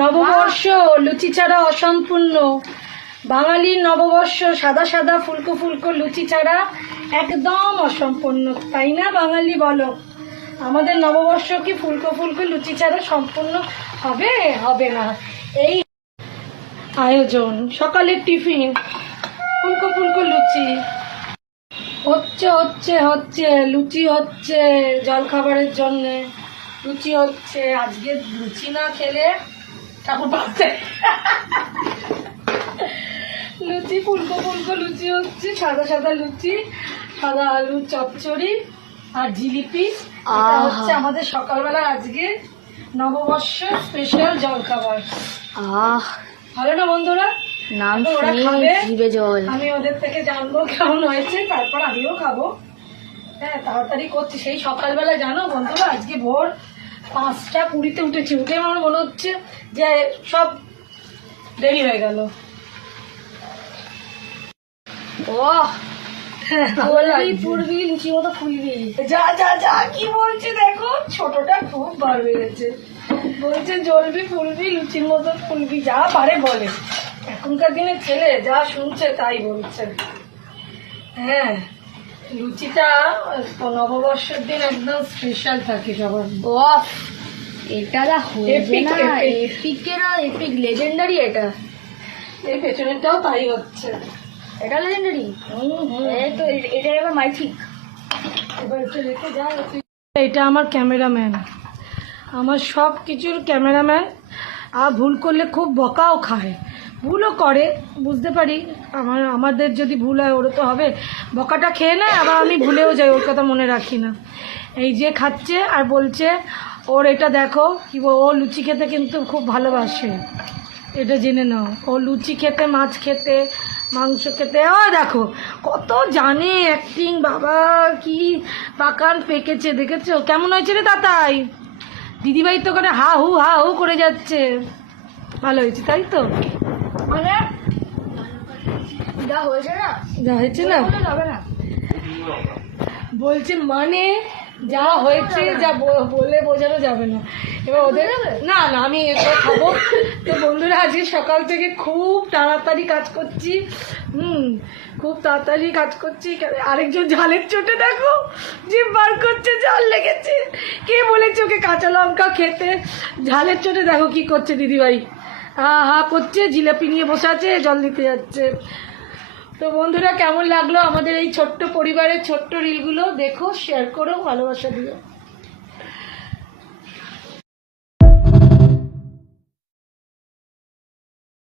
নববর্ষ লুচি ছাড়া অসম্পূর্ণ। বাঙালির নববর্ষ সাদা সাদা ফুলকো ফুলকো লুচি ছাড়া একদম অসম্পূর্ণ, তাই না বাঙালি বলো? আমাদের নববর্ষ কি ফুলকো ফুলকো লুচি ছাড়া সম্পূর্ণ হবে? হবে না। এই আয়োজন সকালের টিফিন ফুলকো ফুলকো লুচি হচ্ছে হচ্ছে হচ্ছে লুচি হচ্ছে জলখাবারের জন্য লুচি হচ্ছে। আজকে লুচি না খেলে ঠাকুর পাচ্ছে। লুচি ফুলকো ফুলকো লুচি হচ্ছে, সাদা সাদা লুচি, সাদা আলুর চচ্চড়ি আর জিলিপি। এটা হচ্ছে আমাদের সকালবেলা আজকে নববর্ষ স্পেশাল জলখাবার। ভালো না বন্ধুরা? নাম ওরা খাবে, জিভে জল। আমি ওদের থেকে জানবো কেমন হয়েছে, তারপর আমিও খাবো। হ্যাঁ, তাড়াতাড়ি করছি। সেই সকালবেলা জানো বন্ধুরা, আজকে ভোর 5:20 উঠেছি। উঠে আমার মনে হচ্ছে যে সব দেরি হয়ে গেল। পূর্বি লুচি মতো ফুলবি। যা যা যা কি বলছে দেখো, ছোটটা খুব বার বেড়েছে। বলছে জ্বলবি ফুলবি লুচির মতো ফুলবি, যা পারে বলে। এখনকার দিনের ছেলে যা শুনছে তাই বলছে। হ্যাঁ, লুচিটা নববর্ষের দিন একদম স্পেশাল থাকে সবার। এটা যা হয়েছে না, এপিক লেজেন্ডারি। এটা এই পেছনেরটাও তাই হচ্ছে। এটা লেজেন্ডারি। তো এটা এবার মাইথিক। এবার একটু রেখে যা। এটা আমার ক্যামেরাম্যান, আমার সব কিছুর ক্যামেরাম্যান। আর ভুল করলে খুব বকাও খায়, ভুলও করে, বুঝতে পারি। আমাদের যদি ভুল হয় ওরও তো হবে। বকাটা খেয়ে নেয়, আবার আমি ভুলেও যাই, ওর কথা মনে রাখি না। এই যে খাচ্ছে আর বলছে ওর এটা দেখো কি, ও লুচি খেতে কিন্তু খুব ভালোবাসে, এটা জেনে নাও। ও লুচি খেতে, মাছ খেতে, মাংস খেতে, ও দেখো কত জানে অ্যাক্টিং। বাবা কি পাকান পেকেছে, দেখেছো কেমন হয়েছে রে তাতাই? দিদিভাই তো করে হা হু করে যাচ্ছে। ভালো হয়েছে তাই তো? মানে যা হয়েছে না, যা হয়েছে না যাবে না বলছে, মানে যা হয়েছে যা বলে বোঝানো যাবে না। এবার ওদের না না আমি এটা খাবো। তো বন্ধুরা, আজকে সকাল থেকে খুব তাড়াতাড়ি কাজ করছি। খুব তাড়াতাড়ি কাজ করছি। আরেকজন ঝালের চোটে দেখো জিভ বার করছে, ঝাল লেগেছে। কে বলেছে ওকে কাঁচা লঙ্কা খেতে? ঝালের চোটে দেখো কি করছে দিদিভাই, হা করছে, জিলাপি নিয়ে বসে আছে, জল দিতে যাচ্ছে। তো বন্ধুরা, কেমন লাগলো আমাদের এই ছোট্ট পরিবারের ছোট্ট রিলগুলো? দেখো, শেয়ার করো, ভালোবাসা দিও।